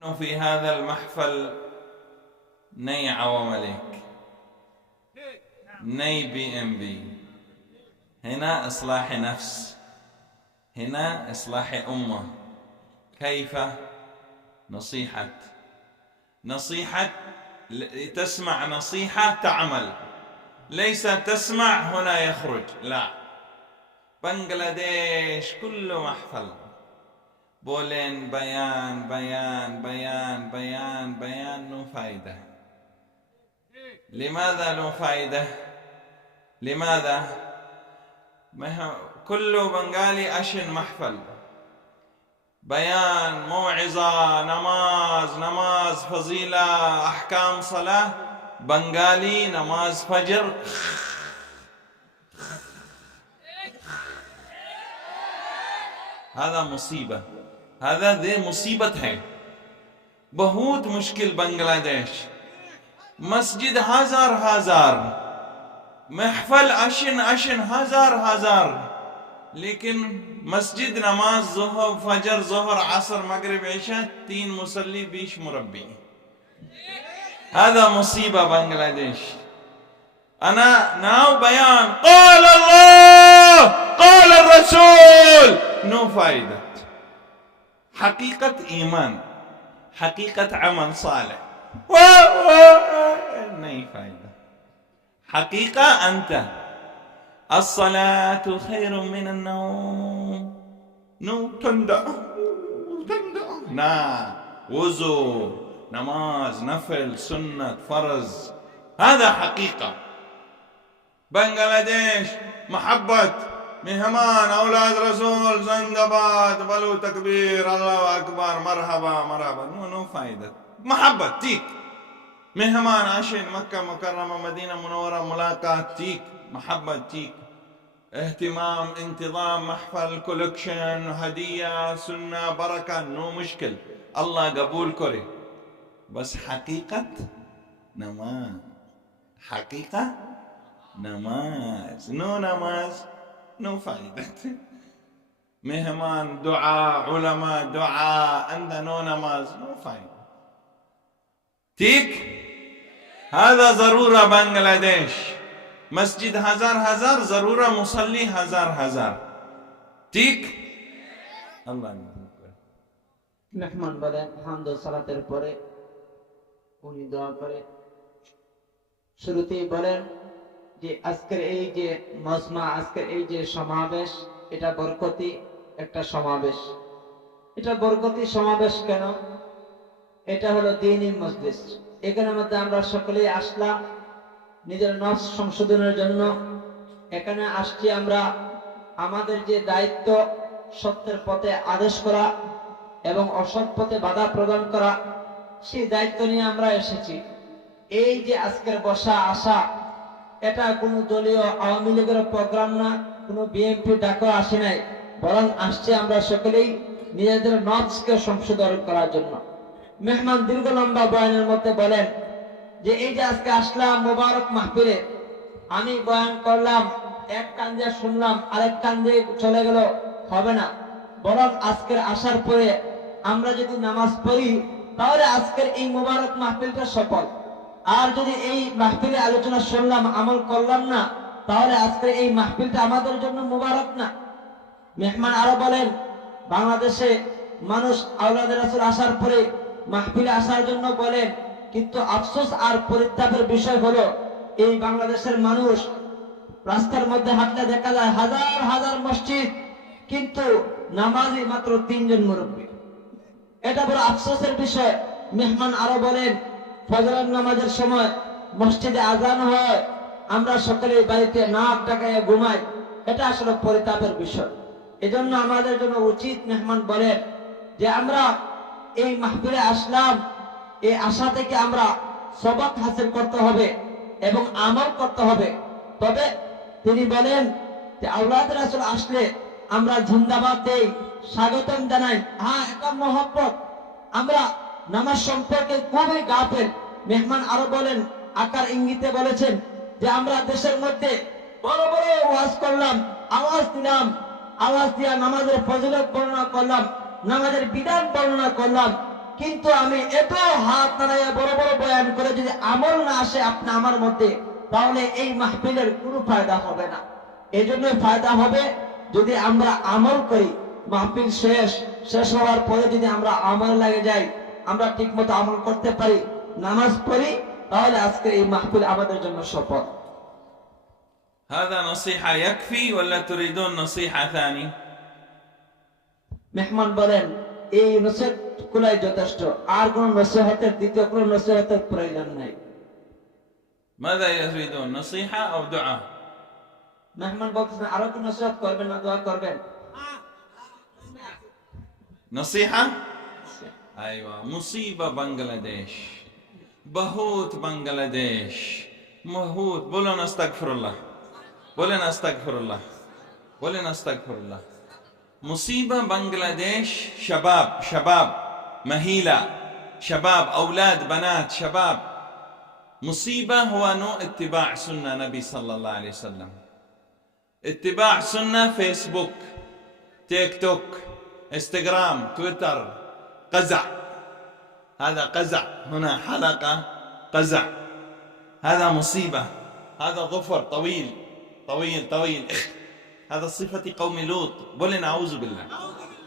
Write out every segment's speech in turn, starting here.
في هذا المحفل ني عواملك. ني بي ام بي هنا إصلاح نفس. هنا إصلاح أمة. كيف؟ نصيحة. نصيحة تسمع نصيحة تعمل. ليس تسمع هنا يخرج. لا. بنغلاديش كله محفل. بولن بيان بيان بيان بيان بيان نو فائده. لماذا نو فائدة؟ لماذا؟ كل بنغالي أشن محفل بيان موعظة نماز نماز فضيلة أحكام صلاة بنغالي نماز فجر هذا مصيبه هذا ذي مصیبت ہے بہت مشکل بنگلہ مسجد ہزار ہزار. محفل اشن اشن ہزار ہزار. لكن مسجد نماز ظهر فجر ظهر عصر مغرب عشاء تين مصلي بيش مربي هذا مصيبة بنغلاديش أنا ناو بيان قال الله قال الرسول! نو فائدة حقيقة إيمان حقيقة عمل صالح. فايدة. حقيقة أنت. الصلاة خير من النوم. نو تندع تندع نا وزو نماز نفل سنة فرز. هذا حقيقة. بنغلاديش محبة. مهمان أولاد رسول زندباد بلو تكبير الله أكبر مرحبا مرحبا. نو نو فايدة محبة تيك مهمان عشان مكة مكرمة مدينة منورة ملاقاة تيك محبة تيك اهتمام انتظام محفل كولكشن هدية سنة بركة نو مشكل الله قبول كري بس حقيقة نماز. حقيقة نماز. نو نماز. نو فائدة مهمان دعاء علماء دعاء عند نو نماز نو فائدة تيك هذا ضرورة بنغلاديش مسجد هزار هزار ضرورة مصلي هزار هزار تيك الله يبارك মেহমান বলেন হামদ ও সালাতের পরে উনি দোয়া করে শুরুতেই বলেন যে আজকের এই যে মজমা, আজকের এই যে সমাবেশ, এটা বরকতি একটা সমাবেশ। এটা বরকতি সমাবেশ কেন? এটা হলো দিনই মজলিস। এখানের মধ্যে আমরা সকলেই আসলাম নিজের নফস সংশোধনের জন্য। এখানে আসছি আমরা আমাদের যে দায়িত্ব, সত্যের পথে আদেশ করা এবং অসৎ পথে বাধা প্রদান করা, সেই দায়িত্ব নিয়ে আমরা এসেছি। এই যে আজকের বসা, আসা এটা কোনো দলীয় আওয়ামী লীগের প্রোগ্রাম না, কোনো বিএনপি ডাকা আসে নাই। বরং আসছে আমরা সকলেই নিজেদের নবসকে সংশোধন করার জন্য। মেহমান দীর্ঘ লম্বা বয়ানের মধ্যে বলেন যে, এই যে আজকে আসলাম মোবারক মাহফিলে, আমি বয়ান করলাম, এক কান দিয়ে শুনলাম, আরেক কান দিয়ে চলে গেল, হবে না। বরং আজকের আসার পরে আমরা যদি নামাজ পড়ি, তাহলে আজকের এই মোবারক মাহফিলটা সফল। আর যদি এই মাহফিলে আলোচনা শুনলাম, আমল করলাম না, তাহলে আজকে এই মাহফিলটা আমাদের জন্য মোবারক না। মেহমান আরও বলেন, বাংলাদেশে মানুষ আওলাদের রাসূল আসার পরে মাহফিলে আসার জন্য বলেন, কিন্তু আফসোস আর পরিতাপের বিষয় হলো, এই বাংলাদেশের মানুষ রাস্তার মধ্যে হাঁটলে দেখা যায় হাজার হাজার মসজিদ, কিন্তু নামাজি মাত্র তিনজন মুরব্বী। এটা বড় আফসোসের বিষয়। মেহমান আরও বলেন ফজরের নামাজের সময় মসজিদে আজান হয়, আমরা সকলে বাড়িতে নাক ডাকাইয়া ঘুমাই। এটা আসলে পরিতাপের বিষয়। এজন্য আমাদের জন্য উচিত মেহমান বলেন যে আমরা এই মাহফিলে আসলাম, এই আশা থেকে আমরা সবক হাসিল করতে হবে এবং আমল করতে হবে। তবে তিনি বলেন যে আল্লাহ রাসূল আসলে আমরা জিন্দাবাদ দেই, স্বাগতম জানাই। হ্যাঁ এটা মহব্বত। আমরা নামাজ সম্পর্কে খুবই গাফেল। মেহমান আরও বলেন, আকার ইঙ্গিতে বলেছেন যে আমরা দেশের মধ্যে বড় বড় ওয়াজ করলাম, আওয়াজ দিলাম, আওয়াজ দিয়া নামাজের ফজিলত বর্ণনা করলাম, নামাজের বিধান বর্ণনা করলাম। কিন্তু আমি এত হাত নাড়াইয়া বড় বড় বয়ান করে যদি আমল না আসে আপনি আমার মধ্যে, তাহলে এই মাহফিলের কোনো ফায়দা হবে না। এই জন্য ফায়দা হবে যদি আমরা আমল করি, মাহফিল শেষ শেষ হওয়ার পরে যদি আমরা আমল লাগে যাই, আমরা ঠিক মতো আমল করতে পারি। নামাজ পড়ি তাহলে আজকে এই মাহফিল আমাদের জন্য সফল هذا نصيحة يكفي ولا تريدون نصيحة ثانية মেহমান বলেন এই নসিহত গুলাই যথেষ্ট আর কোন নসিহতের দ্বিতীয় কোন নসিহতের প্রয়োজন নাই ماذا يريدون نصيحة أو دعاء মেহমান বলতেছেন আরো কোন নসিহত করবেন না দোয়া করবেন نصيحة أيوة مصيبة بنغلاديش بهوت بنغلاديش مهوت بولن استغفر الله بولن استغفر الله بولن استغفر الله مصيبة بنغلاديش شباب شباب. مهيلة. شباب. أولاد بنات شباب. مصيبة هو نوع اتباع سنة نبي صلى الله عليه وسلم. اتباع سنة فيسبوك تيك توك إنستغرام تويتر قزح. هذا قزع. هنا حلقة قزع. هذا مصيبة. هذا ظفر طويل. طويل طويل. هذا صفة قوم لوط. بولن أعوذ بالله.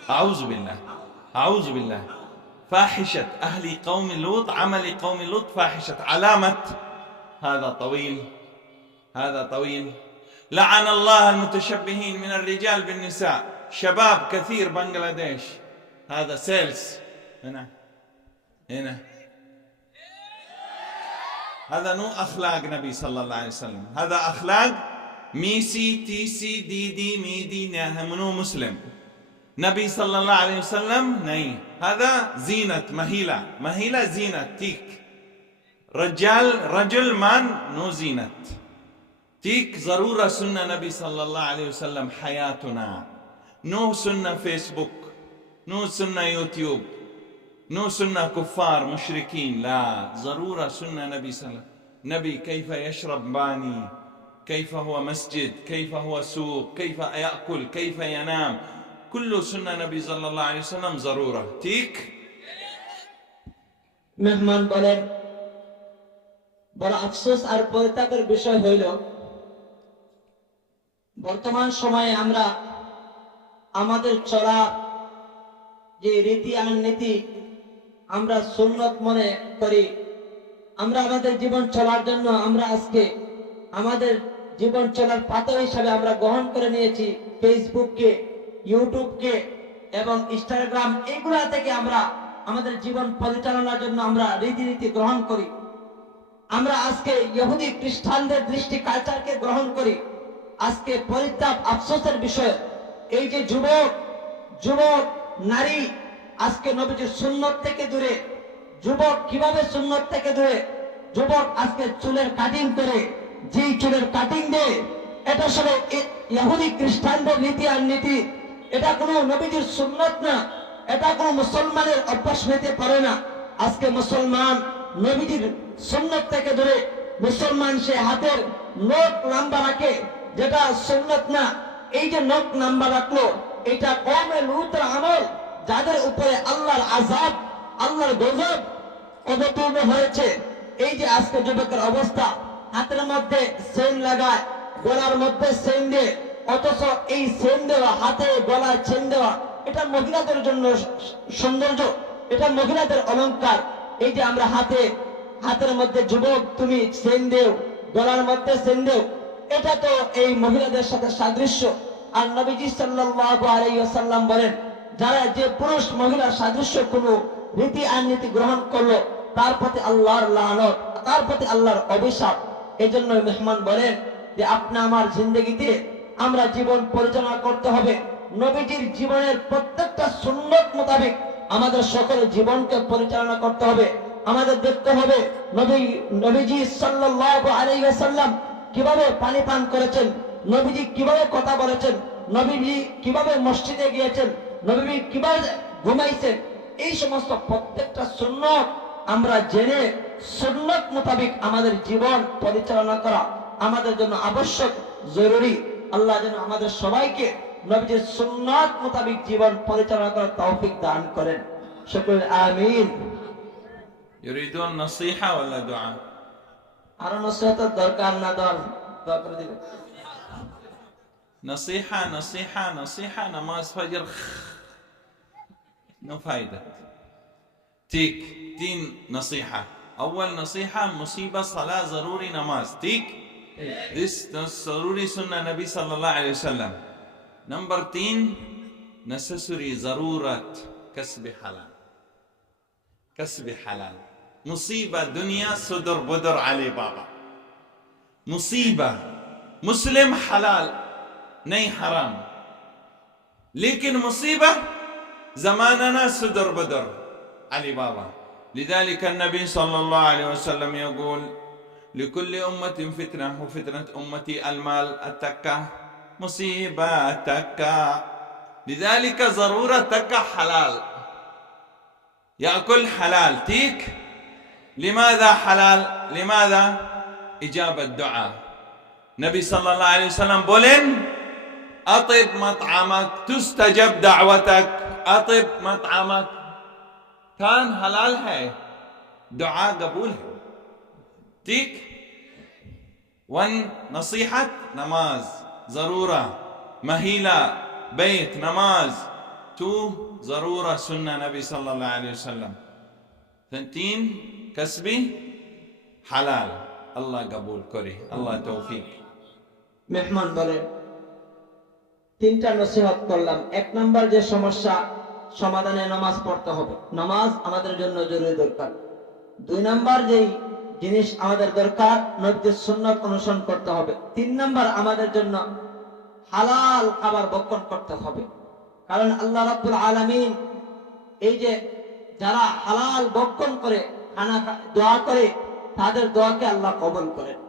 أعوذ بالله. أعوذ بالله. فاحشة أهل قوم لوط عمل قوم لوط فاحشة علامة. هذا طويل. هذا طويل. لعن الله المتشبهين من الرجال بالنساء. شباب كثير بنغلاديش. هذا سيلز. هنا. هنا. هذا مو أخلاق نبي صلى الله عليه وسلم. هذا أخلاق ميسي تيسي ديدي ميدي نه- منو مسلم. نبي صلى الله عليه وسلم ني هذا زينة مهيلة. مهيلة زينة تيك. رجال رجل مان نو زينة. تيك ضرورة سنة نبي صلى الله عليه وسلم حياتنا. نو سنة فيسبوك. نو سنة يوتيوب. نو سنة كفار مشركين لا ضرورة سنة نبي صلى الله عليه وسلم نبي كيف يشرب باني كيف هو مسجد كيف هو سوق كيف يأكل كيف ينام كل سنة نبي صلى الله عليه وسلم ضرورة تيك মেহমান বলেন বড় আফসোস আর পরিতাপের বিষয় হইল বর্তমান সময়ে আমরা আমাদের চলা যে রীতি আর নীতি আমরা সুন্নত মনে করি। আমরা আমাদের জীবন চলার জন্য আমরা আজকে আমাদের জীবন চলার পাথর হিসাবে আমরা গ্রহণ করে নিয়েছি। ফেসবুককে ইউটিউবকে এবং ইনস্টাগ্রাম এগুলা থেকে আমরা আমাদের জীবন পরিচালনার জন্য আমরা রীতিনীতি গ্রহণ করি। আমরা আজকে ইহুদি খ্রিস্টানদের দৃষ্টি কালচারকে গ্রহণ করি। আজকে পরিতাপ আফসোসের বিষয়। এই যে যুবক যুবক, নারী আজকে নবীজির সুন্নত থেকে দূরে, যুবক কীভাবে সুন্নত থেকে দূরে, যুবক আজকে চুলের কাটিং করে, যেই চুলের কাটিং দেয়, এটা আসলে ইহুদি খ্রিস্টানদের নীতি আর নীতি। এটা কোনো নবীজির সুন্নত না, এটা কোনো মুসলমানের অভ্যাস হইতে পারে না। আজকে মুসলমান নবীজির সুন্নত থেকে ধরে মুসলমান সে হাতের নোট নাম্বার রাখে, যেটা সুন্নত না, এই যে নোট নাম্বার রাখল, এটা কমে লুতের আমল যাদের উপরে আল্লাহর আজাব আল্লাহর গজব অবতীর্ণ হয়েছে, এই যে আজকে যুবকের অবস্থা, হাতের মধ্যে সেন লাগায়, গলার মধ্যে সেন দিয়ে, অথচ এই সেন দেওয়া, হাতে গলায় চেন দেওয়া, এটা মহিলাদের জন্য সৌন্দর্য, এটা মহিলাদের অলংকার। এই যে আমরা হাতে, হাতের মধ্যে যুবক, তুমি সেন দেও, গলার মধ্যে সেন দেও, এটা তো এই মহিলাদের সাথে সাদৃশ্য। আর নবীজি সাল্লাল্লাহু আলাইহি ওয়াসাল্লাম বলেন যারা যে পুরুষ মহিলা সাদৃশ্য কোনো রীতি আর নীতি গ্রহণ করল, তার প্রতি আল্লাহর লানত, তার প্রতি আল্লাহর অভিশাপ। এই জন্য মেহমান বলেন যে আপনি আমার জিন্দগিতে আমরা জীবন পরিচালনা করতে হবে। নবীজির জীবনের প্রত্যেকটা সুন্নত মোতাবেক আমাদের সকলের জীবনকে পরিচালনা করতে হবে। আমাদের দেখতে হবে নবী, নবীজি সাল্লাল্লাহু আলাইহি ওয়াসাল্লাম কীভাবে পানি পান করেছেন, নবীজি কীভাবে কথা বলেছেন, নবীজি কীভাবে মসজিদে গিয়েছেন নবী কিবার ঘুমাইছেন এই সমস্ত প্রত্যেকটা সুন্নত আমরা জেনে সুন্নত মোতাবিক আমাদের জীবন পরিচালনা করা আমাদের জন্য আবশ্যক জরুরি। আল্লাহ যেন আমাদের সবাইকে নবীজির সুন্নত মোতাবিক জীবন পরিচালনা করার তৌফিক দান করেন। সকল আমিন। ইউরিদুন নসিহা ولا دعاء আর নসিহতের দরকার না দর দরকার দিবে। নসিহা নসিহা নসিহা নামাজ ফজর। نو فايدة تيك تين نصيحة أول نصيحة مصيبة صلاة ضروري نماز تيك this ضروري سنة نبي صلى الله عليه وسلم نمبر تين نسسري ضرورة كسب حلال كسب حلال مصيبة دنيا صدر بدر علي بابا مصيبة مسلم حلال ني حرام لكن مصيبة زماننا سدر بدر. علي بابا. لذلك النبي صلى الله عليه وسلم يقول لكل أمة فتنة وفتنة أمتي المال التكة مصيبة تكة لذلك ضرورة تكة حلال يأكل حلال تيك. لماذا حلال؟ لماذا؟ إجابة الدعاء. نبي صلى الله عليه وسلم بولن أطب مطعمك تستجب دعوتك. أطب مطعمك. كان حلالها دعاء قبولها تيك. ون نصيحة نماز. ضرورة. مهيلة. بيت نماز. تو ضرورة سنة نبي صلى الله عليه وسلم. ثنتين. كسبي. حلال. الله قبول. كري. الله توفيق. محمد بلد. তিনটা নসিহত করলাম। এক নাম্বার যে সমস্যা, সমাধানে নামাজ পড়তে হবে। নামাজ আমাদের জন্য জরুরি দরকার। দুই নাম্বার যেই জিনিস আমাদের দরকার নবীদের সুন্নত অনুসরণ করতে হবে। তিন নাম্বার আমাদের জন্য হালাল খাবার বক্ষণ করতে হবে। কারণ আল্লাহ রাব্বুল আলামিন এই যে যারা হালাল বক্ষণ করে, খানা দোয়া করে, তাদের দোয়াকে আল্লাহ কবুল করেন।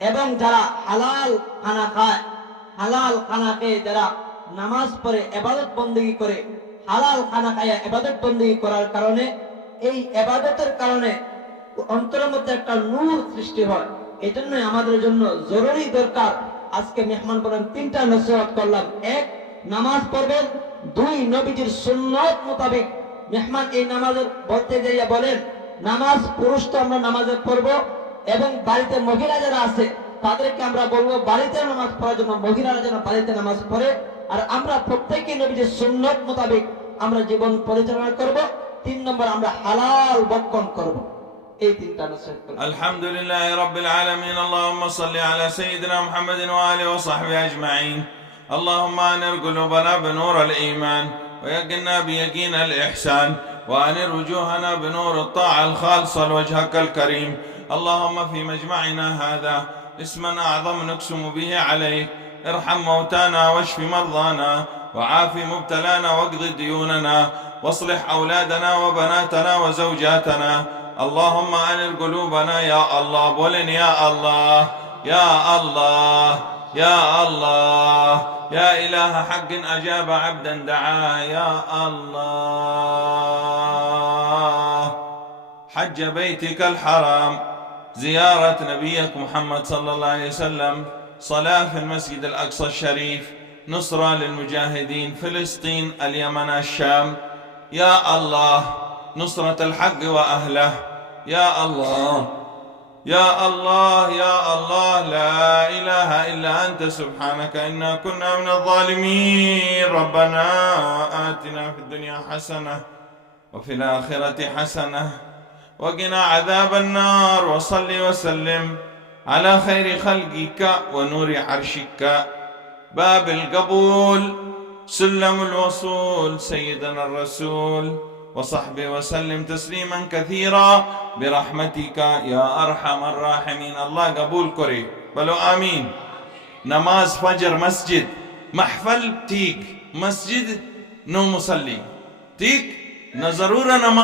এবং যারা হালাল খানা খায় হালাল খানা খেয়ে যারা নামাজ পড়ে, এবাদত বন্দী করে, হালাল খানা খায় এবাদত বন্দী করার কারণে, এই এবাদতের কারণে অন্তরের মধ্যে একটা নূর সৃষ্টি হয়। এই জন্য আমাদের জন্য জরুরি দরকার। আজকে মেহমান বলেন, তিনটা নসিহত করলাম। এক, নামাজ পড়বেন। দুই, নবীজির সুন্নত মোতাবেক। মেহমান এই নামাজের বলতে যাইয়া বলেন, নামাজ পুরুষ তো আমরা নামাজে পড়ব এবং বাড়িতে মহিলা যারা আছে তাদেরকে আমরা বলবো বাড়িতে নামাজ পড়ার জন্য মহিলারা যেন বাড়িতে নামাজ পড়ে আর আমরা প্রত্যেকে নবীদের সুন্নত মোতাবেক আমরা জীবন পরিচালনা করব তিন নম্বর আমরা হালাল বক্ষণ করব এই তিনটা নসিহত করব الحمد لله رب العالمين اللهم صل على سيدنا محمد وآله وصحبه أجمعين اللهم أنر قلوبنا بنور الإيمان ويقنا بيقين الإحسان وأنر وجوهنا بنور الطاعة الخالصة لوجهك الكريم اللهم في مجمعنا هذا اسما أعظم نقسم به عليك ارحم موتانا واشف مرضانا وعاف مبتلانا واقض ديوننا واصلح أولادنا وبناتنا وزوجاتنا. اللهم أنر قلوبنا يا الله. بولن يا الله. يا الله. يا الله. يا إله حق أجاب عبدا دعاه يا الله. حج بيتك الحرام. زيارة نبيك محمد صلى الله عليه وسلم صلاة في المسجد الأقصى الشريف نصرة للمجاهدين فلسطين اليمن الشام. يا الله نصرة الحق وأهله. يا الله يا الله يا الله لا إله إلا أنت سبحانك إنا كنا من الظالمين. ربنا آتنا في الدنيا حسنة وفي الآخرة حسنة وقنا عذاب النار وصل وسلم على خير خلقك ونور عرشك. باب القبول سلم الوصول سيدنا الرسول. وصحبه وسلم تسليما كثيرا برحمتك يا أرحم الراحمين. الله قبول كري بلو آمين. نماز فجر مسجد. محفل تيك. مسجد نو مصلي. تيك. نظرورا نماز